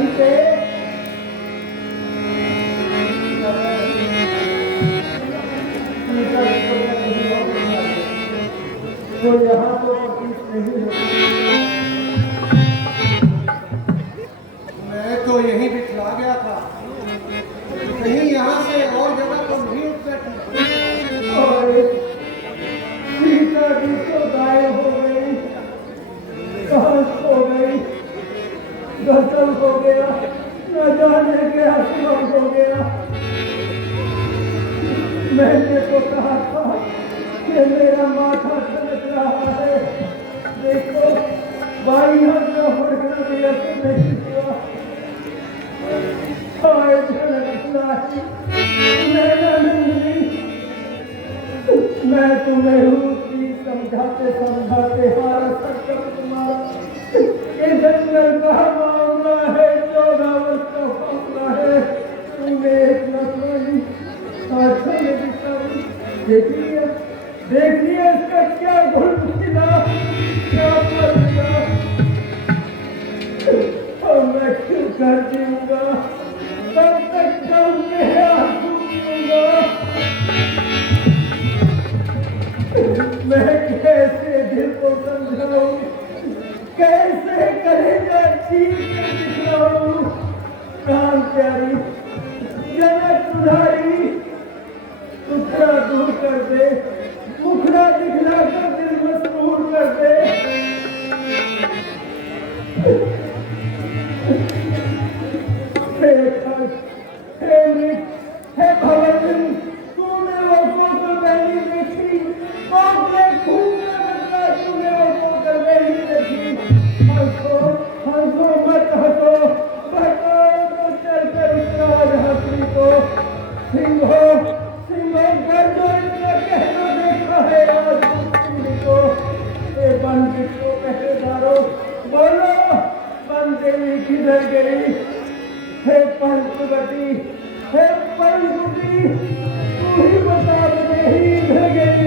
कहीं पे तो यहाँ तो प्रतीत नहीं होती। मैं तो यहीं बिठला गया था, कहीं यहाँ से और जगह तो नहीं उठ सकती। और सीता जी तो गायब हो गई, घास हो गई, गजल हो गया, न जाने क्या सुलभ हो गया। मैंने तो कहा था कि मेरा माथा चमक रहा है, देखो बाई हाथ का फड़कना भी ऐसे नहीं हुआ। हाय धनरत्नाही, नैनानंदिनी, मैं तुम्हें हूँ कि समझाते समझाते हारा सकता तुम्हारा। ये जंगल का मामला है, 14 वर्ष का मामला है, तुमने एक लखनऊ देख लिया इसका क्या घुल मिला, क्या मर मिला। और मैं क्यों कर दूंगा, तब तक कल में आंसू पीऊंगा। मैं कैसे दिल को समझाऊं, कैसे करेगा चीज के दिखलाऊं। प्राण प्यारी जनक सुधारी, मुखड़ा दूर कर दे, मुखड़ा दिखला कर दिल मसरूर कर दे। हे भगवान, तूने औरतों को पहली देखी, औरतें घूमने बदला, तूने औरतों को पहली देखी। हंसो हंसो मत हंसो, बताओ तो चल कर उतरा हंसी को। सिंहो सिंहो गर्दो इतना कहना देखा है आज को। ए बंदी को पहरेदारो, बोलो बंदेवी किधर गई। हे पंचवटी, हे पंचवटी, तू ही बता दे ही इधर गई।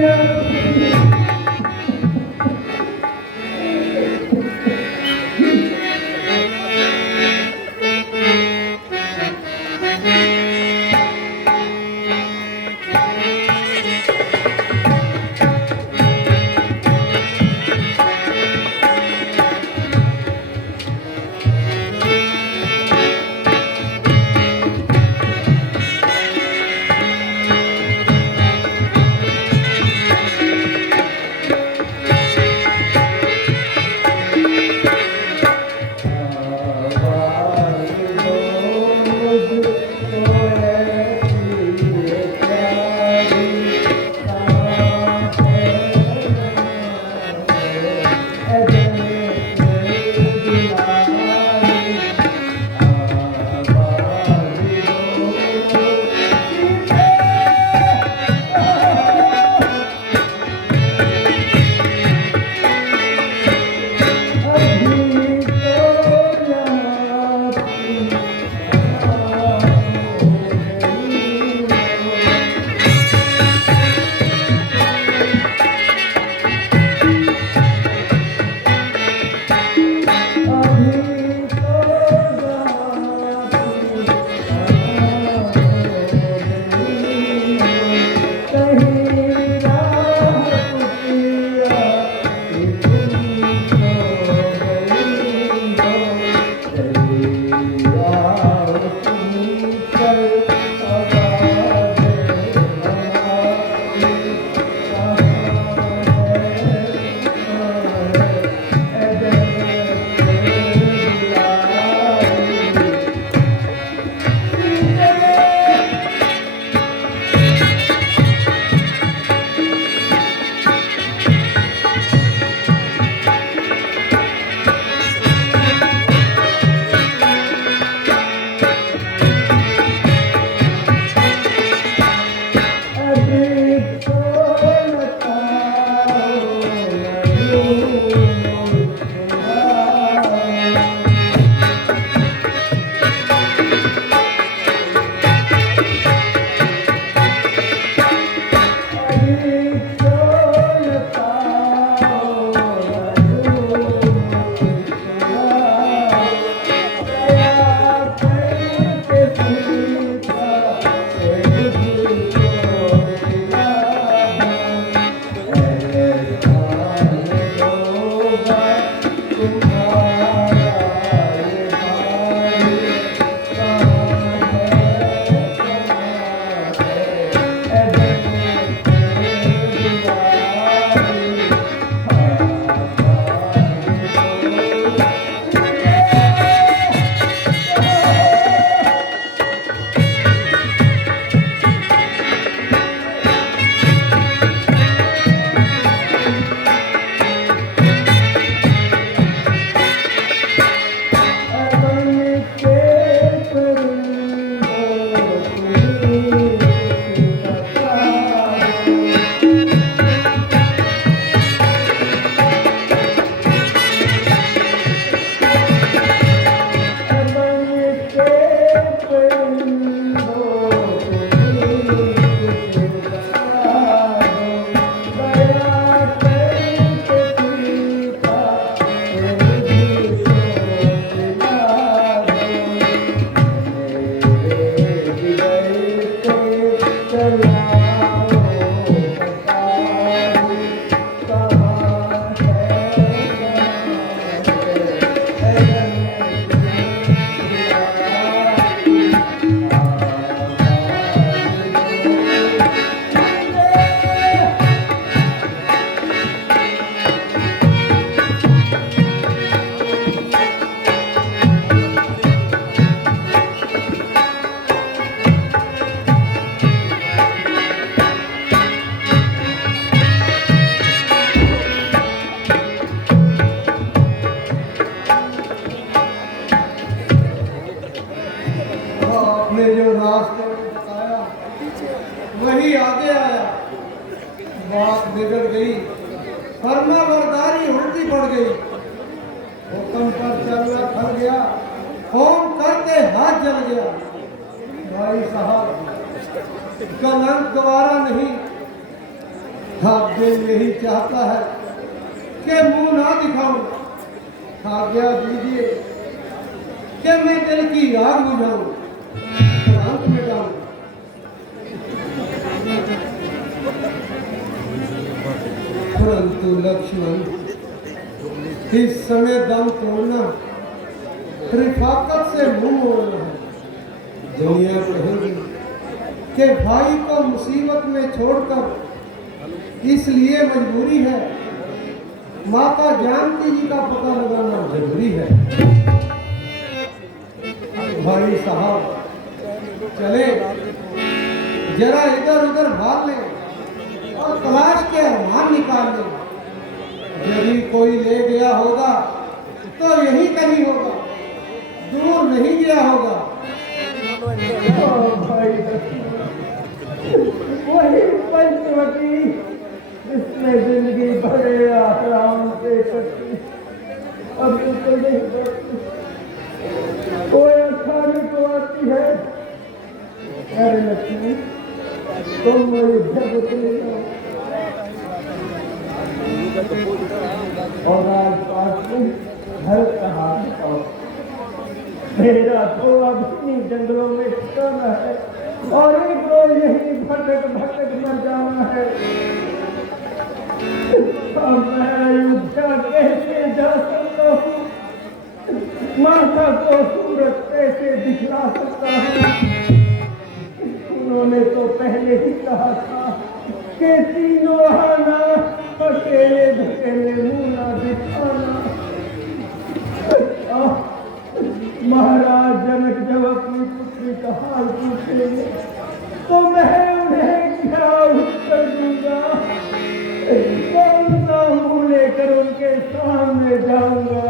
उन्होंने जो रास्ते में बताया वही आगे आया। बात बिगड़ गई, फर्मा बरदारी उल्टी पड़ गई। हुक्म पर चलना थक गया, फोन करते हाथ जल गया। भाई साहब कलंक गवारा नहीं, आप दिल यही चाहता है कि मुंह ना दिखाऊं। आज्ञा दीजिए कि मैं दिल की आग बुझाऊं, कलंक मिटाऊं। परंतु लक्ष्मण इस समय दम तोड़ना, रिफाकत से मुंह मोड़ना है। दुनिया कहेगी कि भाई को मुसीबत में छोड़कर इसलिए मजबूरी है, माता जानकी जी का पता लगाना जरूरी है। भाई साहब चले जरा इधर उधर भाग लें और तलाश के अरमान निकाल लें। यदि कोई ले गया होगा तो यही कहीं होगा, दूर नहीं गया होगा। भाई वही पंचवटी जिसमें जिंदगी बड़े आराम से कटी, अब तो नहीं करती। कोई खाने को आती है, अरे लक्ष्मी तुम मेरी जगत ले जाओ। और आज पास में घर कहाँ बताओ, मेरा तो अब इन्हीं जंगलों में ठिकाना है और एक रोज यही भटक भटक मर जाना है। अब मैं अयोध्या कैसे जा सकता हूँ, माता को सूरत कैसे दिखला सकता हूँ। उन्होंने तो पहले ही कहा था कि तीनों आना, अकेले धकेले मुँह ना दिखाना। महाराज जनक जब अपनी पुत्री का हाल पूछेंगे तो मैं उन्हें क्या उत्तर दूंगा, कौन सा मुंह लेकर उनके सामने जाऊंगा।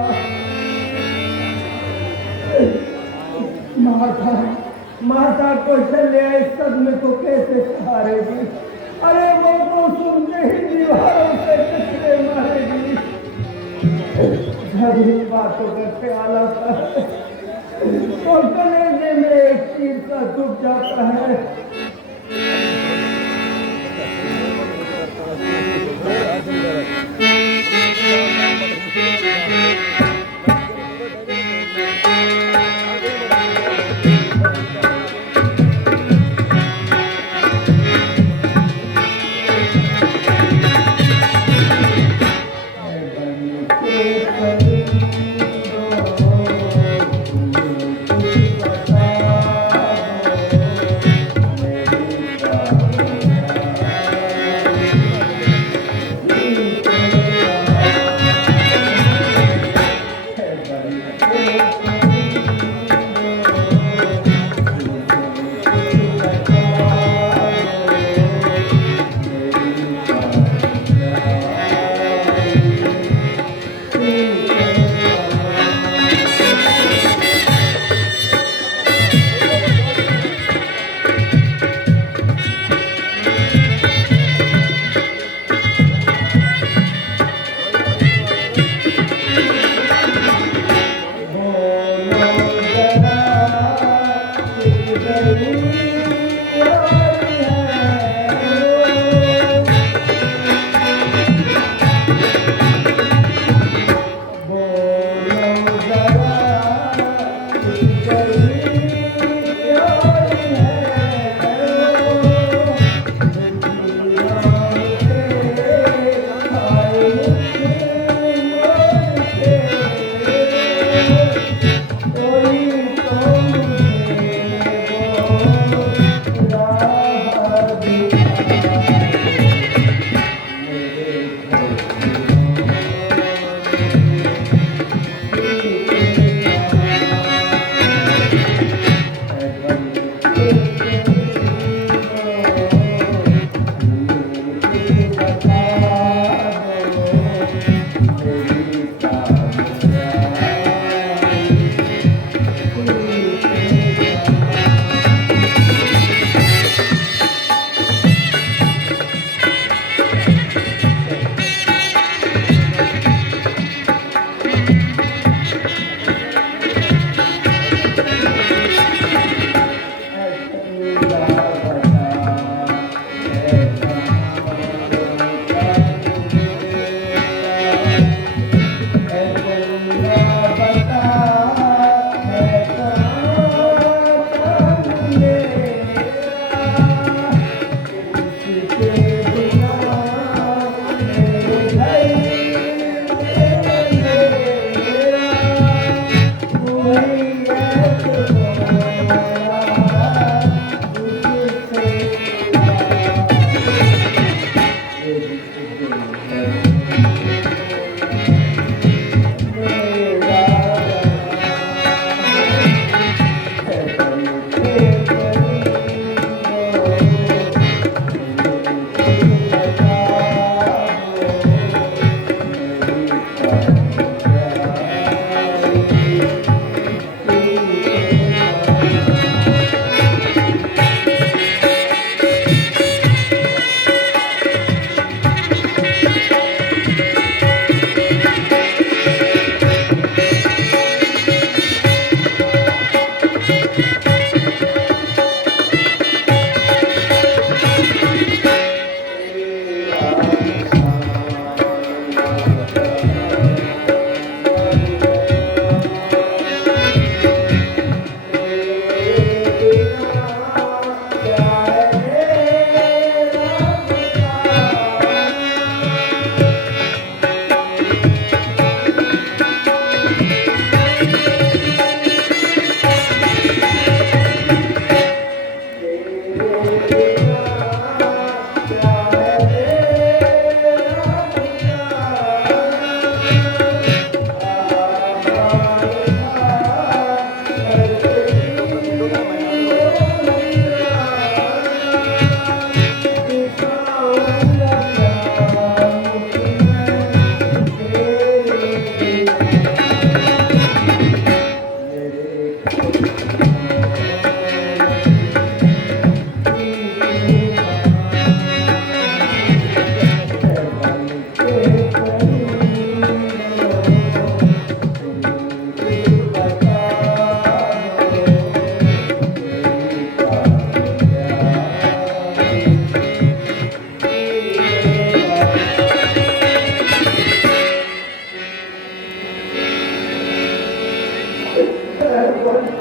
माता को चले इस सदमे को कैसे सहारेगी। अरे वो तो सुनते ही दीवारों से टकरे मारेगी। जब इन बातों का ख्याल आता है तो कलेजे में एक चीज का छुप जाता है।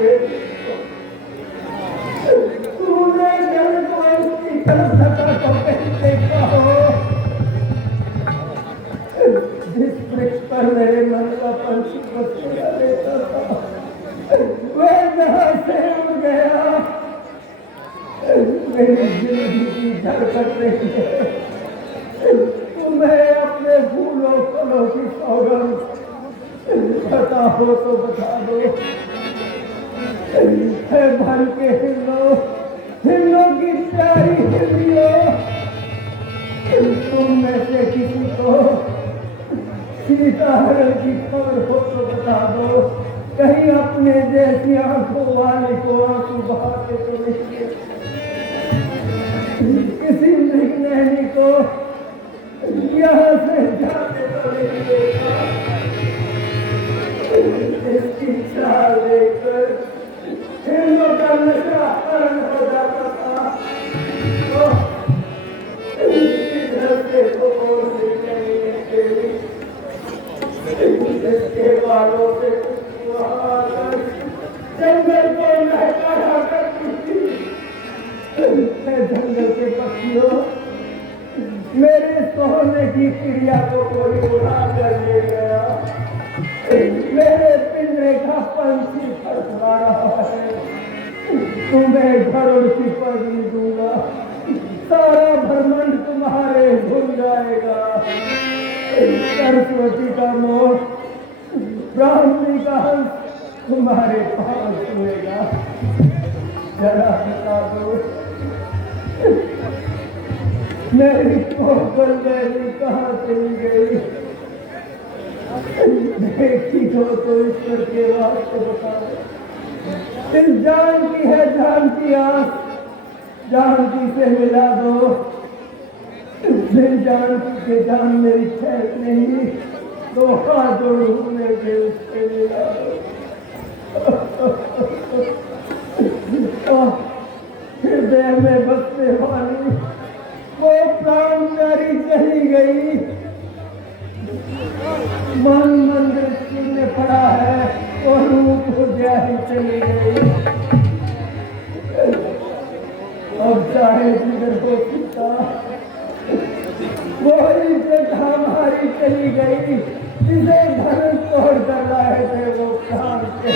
बेटी को। तूने जब कोई उसकी तरफ धक्का तो कहीं देखा हो जिस वृक्ष पर मेरे मन का पंछी बसेरा लेता था वह जहाँ से उड़ गया। मेरी जिंदगी की धड़कन रही है तुम्हें अपने फूलों फलों की सौगंध पता हो तो बता दो। है भर के हिरणों की प्यारी हिरनियों तुम में से किसी को सीताहरण की खबर हो तो बता दो। कहीं अपने जैसी आंखों वाले को आंसू बहाते तो नहीं किसी मृगनैनी को यहाँ से जाते तो नहीं देखा। इसकी चाल देखकर हिरणों का नशा हरण हो जाता था। इधर से तो और इसके बालों से जंगल को महकाया करती थी। जंगल के पक्षियों मेरे सोने की चिड़िया को कोई उड़ा कर ले गया। मेरे पिंजरे का पंछी फड़फड़ा रहा है। तुम्हें घरों की पगड़ी दूंगा सारा ब्रह्मांड तुम्हारे भूल जाएगा। सरस्वती का मोर ब्राह्मणी का हंस तुम्हारे पास हुएगा। जरा बता दो मेरी कोमल बेली कहाँ चली गई। देखी हो तो ईश्वर के वास्ते बता दो। इस जान की है जान की आस जानकी से मिला दो। जिन जानकी के जान मेरी खैर नहीं तो हाथ जोड़ने के उससे मिला दो। हृदय में बसने वाली वो प्राण प्यारी चली गई। मन मंदिर चूने पड़ा है और रूप हो गया ही चली गई। अब चाहे जिधर हो पिता वही जगह हमारी चली गई जिसे धनुष तोड़ कर लाए थे वो प्राण के